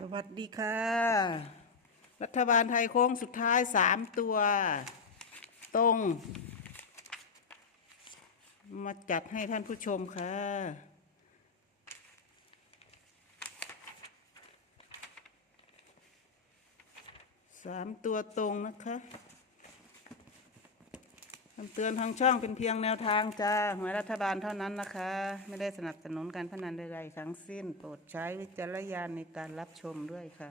สวัสดีค่ะ รัฐบาลไทยโค้งสุดท้ายสามตัว ตรง มาจัดให้ท่านผู้ชมค่ะ สามตัวตรงนะคะำเตือนทางช่องเป็นเพียงแนวทางจ้าหวยรัฐบาลเท่านั้นนะคะ ไม่ได้สนับสนุนการพนันใดๆทั้งสิ้น โปรดใช้วิจารณญาณในการรับชมด้วยค่ะ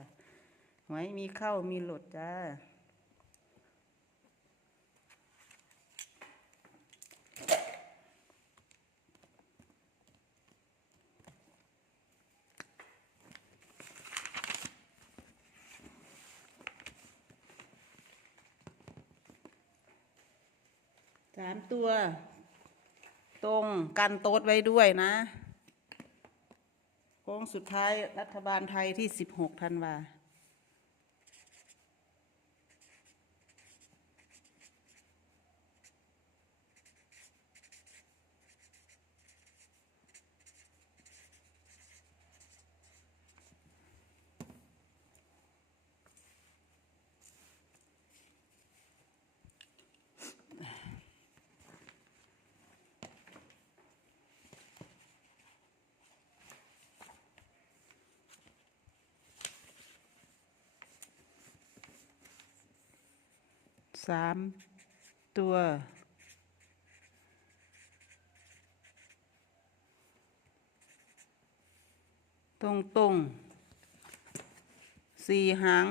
หวยมีเข้ามีหลุดจ้าามตัว ตรงกันโต๊ดไว้ด้วยนะโค้งสุดท้ายรัฐบาลไทยที่สิบหกธันวา สามตัวตรงตรงสี่หาง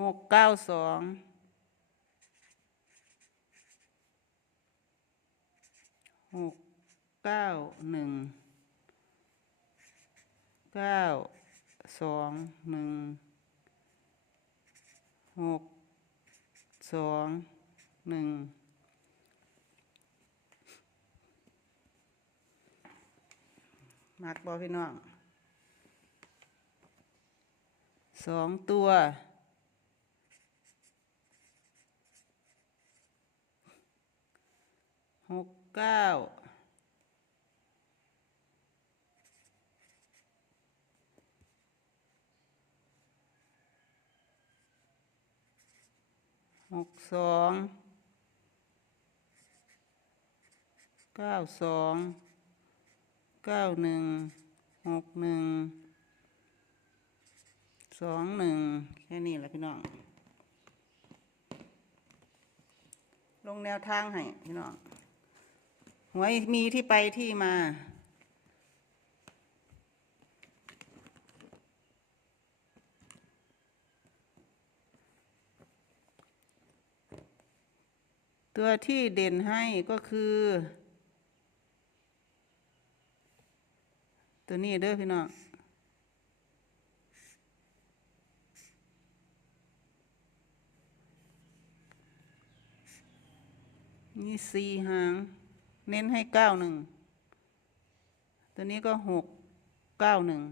หกเก้าสอง หกเก้าหนึ่ง เก้า สองหนึ่งหกสองหนึ่งมักบอพี่น้องสองตัวหกเก้า หกสองเก้าสองเก้าหนึ่งหกหนึ่งสองหนึ่งแค่นี้แหละพี่น้อง ลงแนวทางให้พี่น้องหวยมีที่ไปที่มา ตัวที่เด่นให้ก็คือ ตัวนี้เด้อพี่น้องนี่สี่หาง เน้นให้เก้าหนึ่ง ตัวนี้ก็หกเก้าหนึ่ง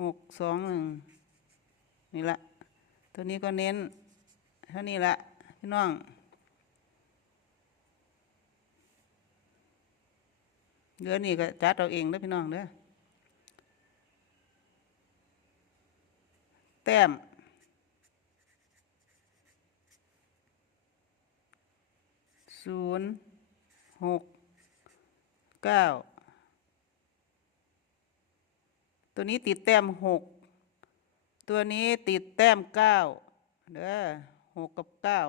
หกสองหนึ่ง นี่ละตัวนี้ก็เน้นเท่านี้ละพี่น้องเดือนนี้ก็จัดเอาเองเด้อพี่น้องเด้อแต้มศูนย์หกเก้าตัวนี้ติดแต้มหก ตัวนี้ติดแต้มเก้าเด้อหกกับเก้า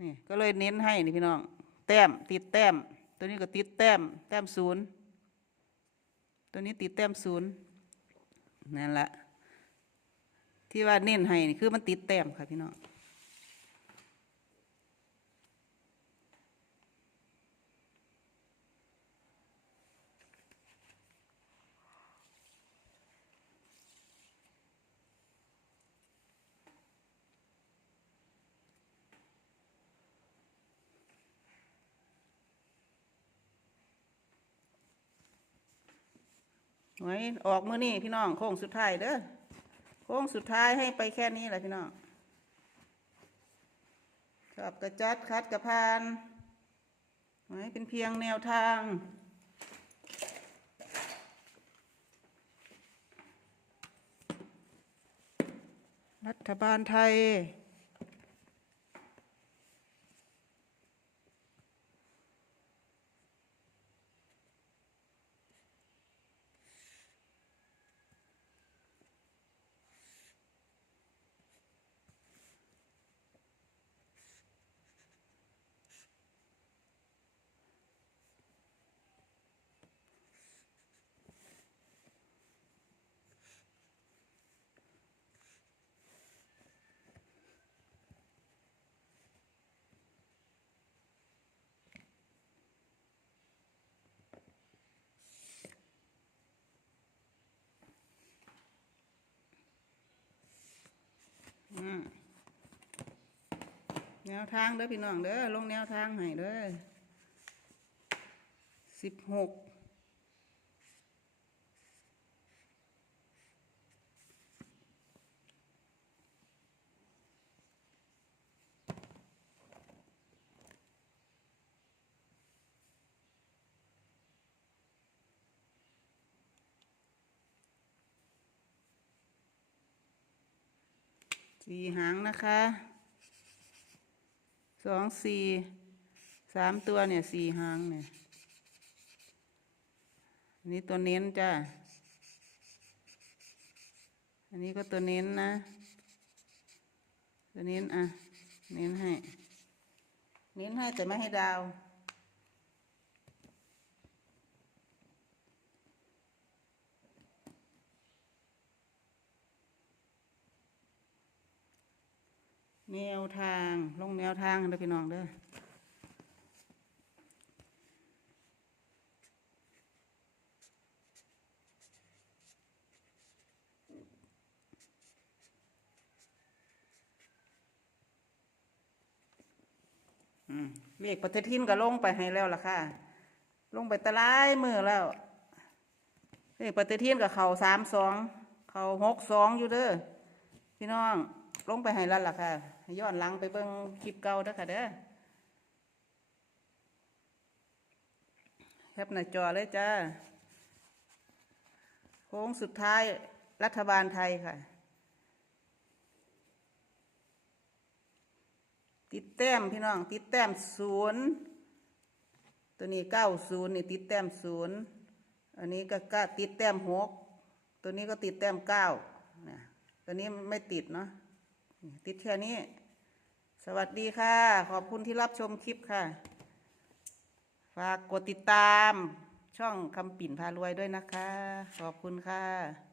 นี่ก็เลยเน้นให้นี่พี่น้อง แต้มติดแต้ม ตัวนี้ก็ติดแต้ม แต้มศูนย์ตัวนี้ติดแต้มศูนย์นั่นแหละที่ว่าเน้นให้นี่คือมันติดแต้มค่ะพี่น้อง ไว้ออกมือนี่พี่น้องโค้งสุดท้ายเด้อโค้งสุดท้ายให้ไปแค่นี้แหละพี่น้องชอบกระจัดคัดกระพานไว้เป็นเพียงแนวทางรัฐบาลไทย อืม แนวทางเด้อพี่น้องเด้อลงแนวทางให้เด้อสิบหกสี่หางนะคะ สองสี่สามตัวเนี่ยสี่หางเนี่ยอันนี้ตัวเน้นจ้าอันนี้ก็ตัวเน้นนะ ตัวเน้นอะ เน้นให้ เน้นให้แต่ไม่ให้ดาว แนวทางลงแนวทางเด้อพี่น้องเด้ออืมเลขปฏิทินก็ลงไปให้แล้วล่ะค่ะ ลงไปตะไลายมือแล้วเลขปฏิทินกับเขาสามสองเขาหกสองอยู่เด้อพี่น้อง ลงไปให้แล้วล่ะค่ะย้อนหลังไปเบิ่งคลิปเก่าเด้อค่ะเด้อแคปหน้าจอเลยจ้าโค้งสุดท้ายรัฐบาลไทยค่ะ ติดแต้มพี่น้อง ติดแต้มศูนย์ตัวนี้เก้าศูนย์นี่ติดแต้มศูนย์อันนี้ก็ก็ติดแต้มหกตัวนี้ก็ติดแต้มเก้าเนี่ยตัวนี้ไม่ติดเนาะ ติดแค่นี้ สวัสดีค่ะ ขอบคุณที่รับชมคลิปค่ะ ฝากกดติดตามช่องคำปิ่นพารวยด้วยนะคะ ขอบคุณค่ะ